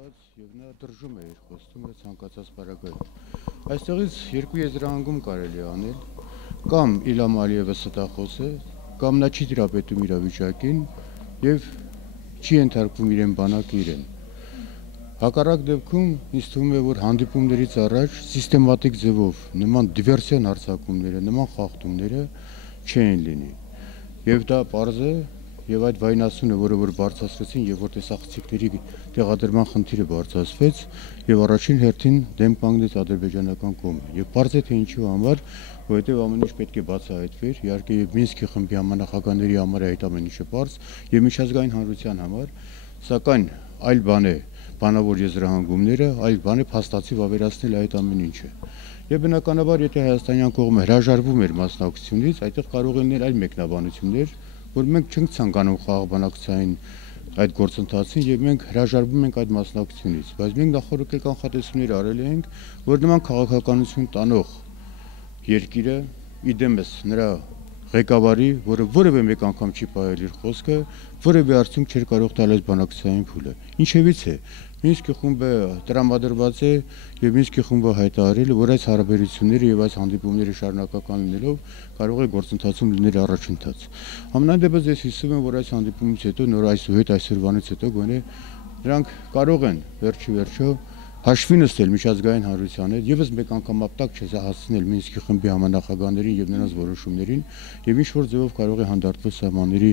կապված եւ նա դրժում է իր խոստումը ցանկացած պարագայում։ Այստեղից երկու եզրահանգում կարելի անել, կամ Իլհամ Ալիևը ստախոս է, կամ նա չի դրապետում իրավիճակին եւ չի ենթարկվում իրեն բանակը իրեն։ Հակառակ դեպքում ինձ թվում է, որ հանդիպումներից առաջ սիստեմատիկ ձևով նման դիվերսիոն հարձակումները, նման խախտումները չեն լինի։ Եվ դա պարզ է, եւ այդ վայնասունը, որը որ բարձրացրեցին եւ որ տեսախցիկների տեղադրման խնդիրը բարձրացվեց եւ առաջին հերթին դեմ կանգնեց ադրբեջանական կողմը։ Եվ պարզ է թե ինչու համար, որովհետեւ ամեն ինչ պետք է բացահայտվեր, իհարկե եւ Մինսկի խմբի համանախագահների համար այդ ամեն ինչը պարզ եւ միջազգային հանրության համար, սակայն այլ բան է բանավոր եզրահանգումները, այլ բան է փաստացի վավերացնել այդ ամեն ինչը։ Եվ բնականաբար, եթե հայաստանյան կողմը հրաժարվում էր մասնակցությունից, այդտեղ կարող են լինել այլ մեկնաբանություններ, որ մենք չենք ցանկանում խաղաղ բանակցային այդ գործընթացին եւ մենք հրաժարվում ենք այդ մասնակցությունից, բայց մենք նախորդ կանխատեսումներ արել ենք, որ նման քաղաքականություն տանող երկիրը իդեմս նրա ղեկավարի, որը որևէ մեկ անգամ չի պահել իր խոսքը, որևէ արդյունք չէր կարող տալ այս բանակցային փուլը։ Ինչևից է Մինսկի խումբը տրամադրված է եւ Մինսկի խումբը հայտարարել է, որ այս հարաբերությունները եւ այս հանդիպումները շարունակական լինելով կարող է գործընթացում լինել առաջընթաց։ Համենայն դեպս ես հիշում եմ, որ այս հանդիպումից հետո նոր այսօրվանից հետո գոնե նրանք կարող են վերջիվերջո հաշվի նստել միջազգային հանրության հետ, եւս մեկ անգամ ապտակ չհասցնել Մինսկի խմբի համանախագահներին եւ նրանց որոշումներին եւ ինչ որ ձևով կարող է հանդարտվել սահմանների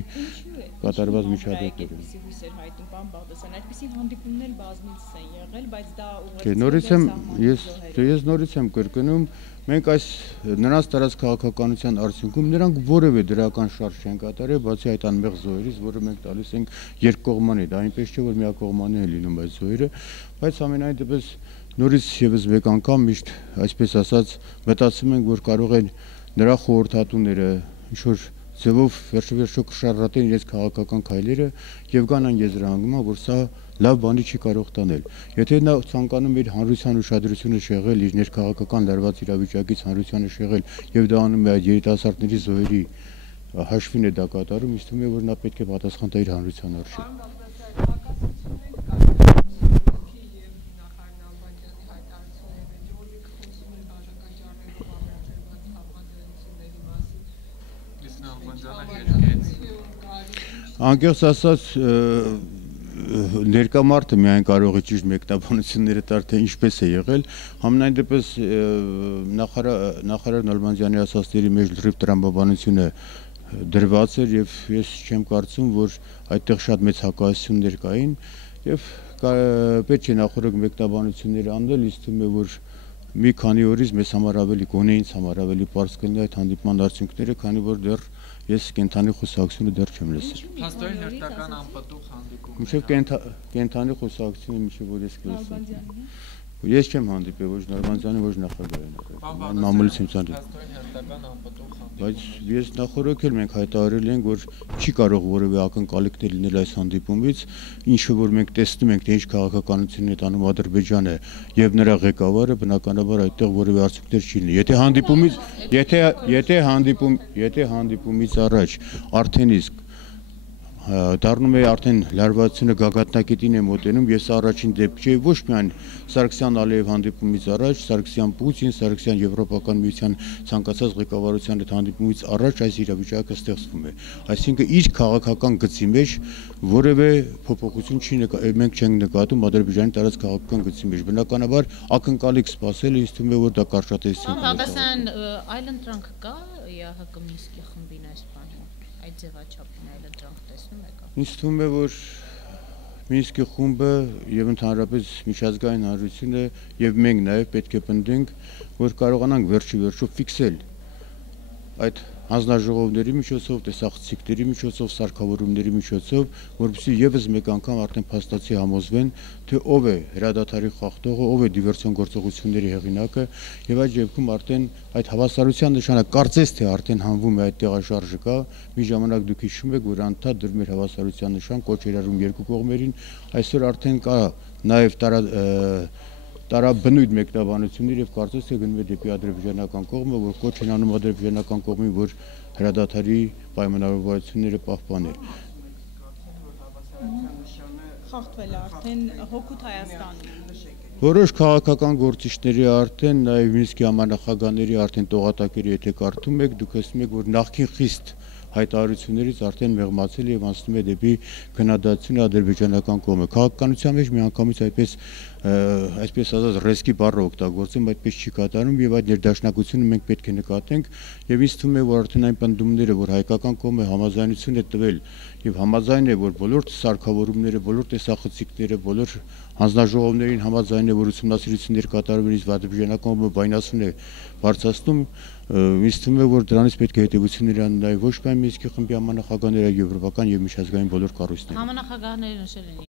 կատարված միջադեպերին։ Այդպիսի հանդիպումներ բազմիցս են եղել, բայց դա ես նորից եմ կրկնում, մենք այս նրանց տարած քաղաքականության արդյունքում նրանք որևէ դրական շարժ չեն կատարել, բացի այդ անմեղ զոհերից, որը մենք տալիս ենք երկկողմանի, դա այնպես չէ, որ միակողմանի է լինում այդ զոհերը, բայց ամենայն դեպս նորից եւս մեկ անգամ միշտ այսպես ասած մտածում ենք, որ կարող են նրա խորհրդատուները ինչ որ ձևով վերջիվերջո կշարժատեն իրենց քաղաքական քայլերը եւ գան այն եզրահանգումը, որ սա լավ բանի չի կարող տանել։ Եթե նա ցանկանում էր հանրության ուշադրությունը շեղել իր ներքաղաքական լարված իրավիճակից հանրությանը շեղել եւ դա անում է այդ երիտասարդների զոհերի հաշվին է դա կատարում, ինձ թվում է, որ նա պետք է պատասխան տա իր հանրության առջև։ Անկեղծ ասած ներկա մարդը միայն կարող է ճիշտ մեկնաբանությունները տալ, թե ինչպես է եղել, համենայն դեպս նախարար Նալբանդյանի ասածների մեջ լրիվ տրամաբանությունը դրված էր եւ ես չեմ կարծում, որ այդտեղ շատ մեծ հակասություններ կային եւ պետք է նախորդ մեկնաբանությունները անել, ինձ թվում է, որ մի քանի օրից մեզ համար ավելի գոնե ինձ համար ավելի պարզ կլինի այդ հանդիպման արդյունքները, քանի որ դեռ ես կենթանի խոսակցությունը դեռ չեմ լսել։ Փաստորեն հերթական անպտուղ հանդիպում։ Մինչև կենթանի խոսակցությունը մինչև որ ես կլսեմ։ Ես չեմ հանդիպել ոչ Նալբանդյանի, ոչ նախագահին։ Մամուլից եմ ցանկանում։ Փաստորեն հերթական անպտուղ հանդիպում։ Բայց ես նախորդ էլ մենք հայտարարել ենք, որ չի կարող որևէ ակնկալիքներ լինել այս հանդիպումից, ինչը որ մենք տեսնում ենք, թե ինչ քաղաքականություն է տանում Ադրբեջանը եւ նրա ղեկավարը, բնականաբար այդտեղ որևէ արդյունքներ չի լինի։ Եթե հանդիպումից առաջ արդեն իսկ դառնում է արդեն լարվածությունը գագաթնակետին է մոտենում, ես առաջին դեպք չէ, ոչ միայն Սարգսյան-Ալիև հանդիպումից առաջ, Սարգսյան-Պուտին, Սարգսյան-Եվրոպական միության ցանկացած ղեկավարության հետ հանդիպումից առաջ այս իրավիճակը ստեղծվում է։ Այսինքն իր քաղաքական գծի մեջ որևէ փոփոխություն մենք չենք նկատում Ադրբեջանի տարած քաղաքական գծի մեջ։ Բնականաբար ակնկալիք սպասելը ինձ թվում է, որ դա կարճատեսություն է։ Բաղդասարյան այլ ընտրանք կա ՀՀԿ Մինսկի խմբին այս բանում, այդ ձևաչափին այլ ընտրանք տեսնում եք։ Ինձ թվում է, որ Մինսկի խումբը եւ ընդհանրապես միջազգային հանրությունը եւ մենք նաեւ պետք է պնդենք, որ կարողանանք վերջիվերջո ֆիքսել այդ հանձնաժողովների միջոցով, տեսախցիկների միջոցով, սարքավորումների միջոցով, որովհետեւ եւս մեկ անգամ արդեն փաստացի համոզվեն, թե ով է հրադադարի խախտողը, ով է դիվերսիոն գործողությունների հեղինակը եւ այդ դեպքում արդեն այդ հավասարության նշանը կարծես թե արդեն հանվում է այդ տեղաշարժը կա, մի ժամանակ դուք հիշում եք, որ անդադ դրում էր հավասարության նշան, կոչ էր արում երկու կողմերին, այսօր արդեն կա նաեւ տարաբնույթ մեկնաբանություններ եւ կարծես թե գնում է դեպի ադրբեջանական կողմը, որ կոչ են անում ադրբեջանական կողմին, որ հրադադարի պայմանավորվածությունները պահպաներ։ խախտվել է արդեն հօգուտ Հայաստանի։ Որոշ քաղաքական գործիչների արդեն նաև Մինսկի համանախագահների արդեն տողատակերը եթե կարդում եք, դուք տեսնում եք, որ նախքին խիստ հայտարարություններից արդեն մեղմացել եւ անցնում է դեպի քննադատություն ադրբեջանական կողմը։ Քաղաքականության մեջ միանգամից այսպես ասած ռիսկի բառը օգտագործում, այդպես չի կատարում եւ այդ ներդաշնակությունը մենք պետք է նկատենք եւ ինձ թվում է, որ արդեն այն պնդումները, որ հայկական կողմը համաձայնություն է տվել եւ համաձայն է, որ բոլոր սարքավորումները, բոլոր տեսախցիկները, բոլոր հանձնաժողովներին համաձայն է, որ ուսումնասիրություններ կատարվելիս ադրբեջանական կողմը բայնասուն է բարձրացնում, ինձ թվում է, որ դրանից պետք է հետևություններ անեն նաեւ ոչ միայն Մինսկի խմբի համանախագահները, եվրոպական եւ միջազգային բոլոր կառույցները։ Համանախագահները նշել են